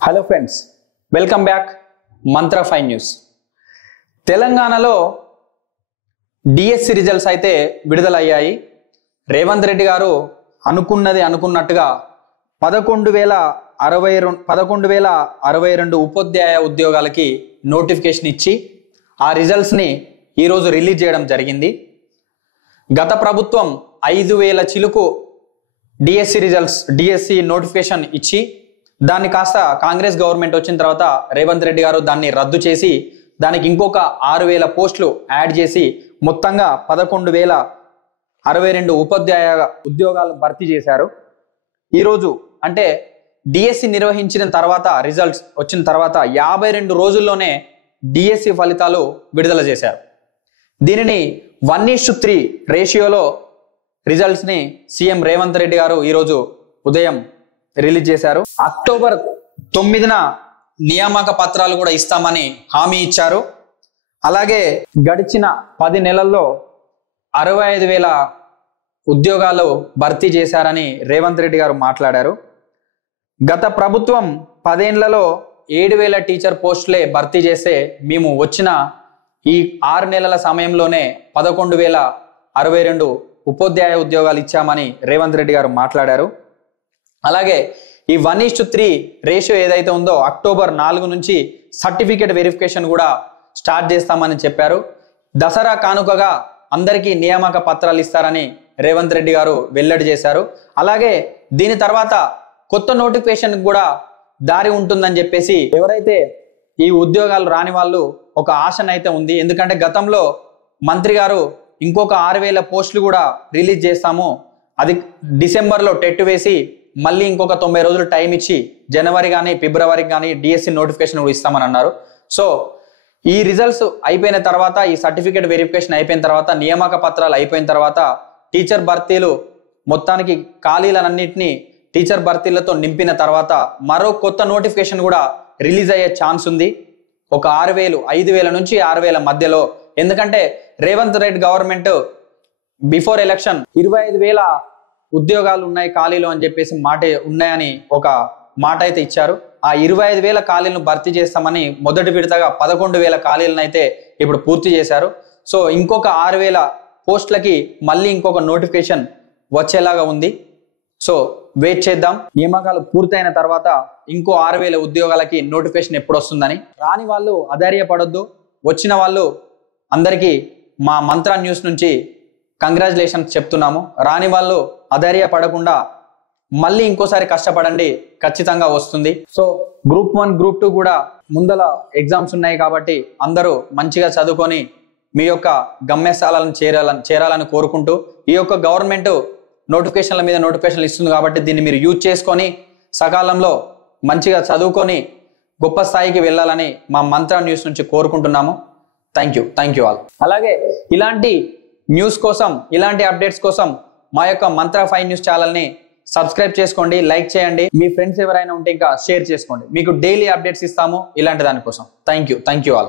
Hello friends, welcome back మంత్ర 5 news. తెలంగాణలో DSC results అయితే విడుదలయ్యాయి. రేవంత్ రెడ్డి గారు అనుకున్నట్టుగా 11,062 ఉపాధ్యాయ ఉద్యోగాలకి నోటిఫికేషన్ ఇచ్చి ఆ రిజల్ట్స్ని ఈరోజు రిలీజ్ చేయడం జరిగింది. గత ప్రభుత్వం 5,000 చిలుకు డిఎస్సి నోటిఫికేషన్ ఇచ్చి దాన్ని కాస్త కాంగ్రెస్ గవర్నమెంట్ వచ్చిన తర్వాత రేవంత్ రెడ్డి గారు దాన్ని రద్దు చేసి దానికి ఇంకొక 6,000 పోస్టులు యాడ్ చేసి మొత్తంగా 11,062 ఉపాధ్యాయ ఉద్యోగాలు భర్తీ చేశారు. ఈరోజు అంటే డిఎస్సి నిర్వహించిన తర్వాత రిజల్ట్స్ వచ్చిన తర్వాత 52 రోజుల్లోనే డిఎస్సి ఫలితాలు విడుదల చేశారు. దీనిని 1:3 రేషియోలో రిజల్ట్స్ని సీఎం రేవంత్ రెడ్డి గారు ఈరోజు ఉదయం రిలీజ్ చేశారు. అక్టోబర్ 9న నియామక పత్రాలు కూడా ఇస్తామని హామీ ఇచ్చారు. అలాగే గడిచిన 10 నెలల్లో 65,000 ఉద్యోగాలు భర్తీ చేశారని రేవంత్ రెడ్డి గారు మాట్లాడారు. గత ప్రభుత్వం 10 ఏళ్లలో 7,000 టీచర్ పోస్టులే భర్తీ చేస్తే మేము వచ్చిన ఈ 6 నెలల సమయంలోనే 11,062 ఉపాధ్యాయ ఉద్యోగాలు ఇచ్చామని రేవంత్ రెడ్డి గారు మాట్లాడారు. అలాగే ఈ 1:3 రేషియో ఏదైతే ఉందో అక్టోబర్ 4 నుంచి సర్టిఫికేట్ వెరిఫికేషన్ కూడా స్టార్ట్ చేస్తామని చెప్పారు. దసరా కానుకగా అందరికీ నియామక పత్రాలు ఇస్తారని రేవంత్ రెడ్డి గారు వెల్లడి చేశారు. అలాగే దీని తర్వాత కొత్త నోటిఫికేషన్ కూడా దారి ఉంటుందని చెప్పేసి ఎవరైతే ఈ ఉద్యోగాలు రాని వాళ్ళు ఒక ఆశనైతే ఉంది. ఎందుకంటే గతంలో మంత్రి గారు ఇంకొక 6,000 పోస్టులు కూడా రిలీజ్ చేస్తాము, అది డిసెంబర్లో టెట్ వేసి మళ్ళీ ఇంకొక 90 రోజులు టైం ఇచ్చి జనవరి కానీ ఫిబ్రవరికి కానీ డిఎస్సి నోటిఫికేషన్ కూడా ఇస్తామని అన్నారు. సో ఈ రిజల్ట్స్ అయిపోయిన తర్వాత, ఈ సర్టిఫికేట్ వెరిఫికేషన్ అయిపోయిన తర్వాత, నియామక పత్రాలు అయిపోయిన తర్వాత టీచర్ భర్తీలు మొత్తానికి ఖాళీలన్నింటినీ టీచర్ భర్తీలతో నింపిన తర్వాత మరో కొత్త నోటిఫికేషన్ కూడా రిలీజ్ అయ్యే ఛాన్స్ ఉంది. ఒక 5,000 నుంచి 6,000 మధ్యలో. ఎందుకంటే Revanth Reddy government before election 25,000 ఉద్యోగాలు ఉన్నాయి ఖాళీలు అని చెప్పేసి ఉన్నాయని ఒక మాట అయితే ఇచ్చారు. ఆ 25,000 ఖాళీలను భర్తీ చేస్తామని మొదటి విడతగా 11,000 ఖాళీలను అయితే ఇప్పుడు పూర్తి చేశారు. సో ఇంకొక 6,000 పోస్టులకి మళ్ళీ ఇంకొక నోటిఫికేషన్ వచ్చేలాగా ఉంది. సో వెయిట్ చేద్దాం. నియామకాలు పూర్తయిన తర్వాత ఇంకో 6,000 ఉద్యోగాలకి నోటిఫికేషన్ ఎప్పుడు వస్తుందని. రాని వాళ్ళు అధైర్యపడొద్దు, వచ్చిన వాళ్ళు అందరికీ మా మంత్ర న్యూస్ నుంచి కంగ్రాచులేషన్స్ చెప్తున్నాము. రాని వాళ్ళు అధైర్యపడకుండా మళ్ళీ ఇంకోసారి కష్టపడండి, ఖచ్చితంగా వస్తుంది. సో గ్రూప్ 1 గ్రూప్ 2 కూడా ముందల ఎగ్జామ్స్ ఉన్నాయి కాబట్టి అందరూ మంచిగా చదువుకొని మీ యొక్క గమ్యస్థానాలను చేరాలని కోరుకుంటూ, ఈ యొక్క గవర్నమెంట్ నోటిఫికేషన్ల మీద నోటిఫికేషన్లు ఇస్తుంది కాబట్టి దీన్ని మీరు యూజ్ చేసుకొని సకాలంలో మంచిగా చదువుకొని గొప్ప స్థాయికి వెళ్ళాలని మా మంత్ర న్యూస్ నుంచి కోరుకుంటున్నాము. Thank you all. అలాగే ఇలాంటి న్యూస్ కోసం, ఇలాంటి అప్డేట్స్ కోసం మా యొక్క మంత్ర 5 న్యూస్ ఛానల్ని సబ్స్క్రైబ్ చేసుకోండి, లైక్ చేయండి. మీ ఫ్రెండ్స్ ఎవరైనా ఉంటే ఇంకా షేర్ చేసుకోండి. మీకు డైలీ అప్డేట్స్ ఇస్తాము ఇలాంటి దానికోసం. Thank you all.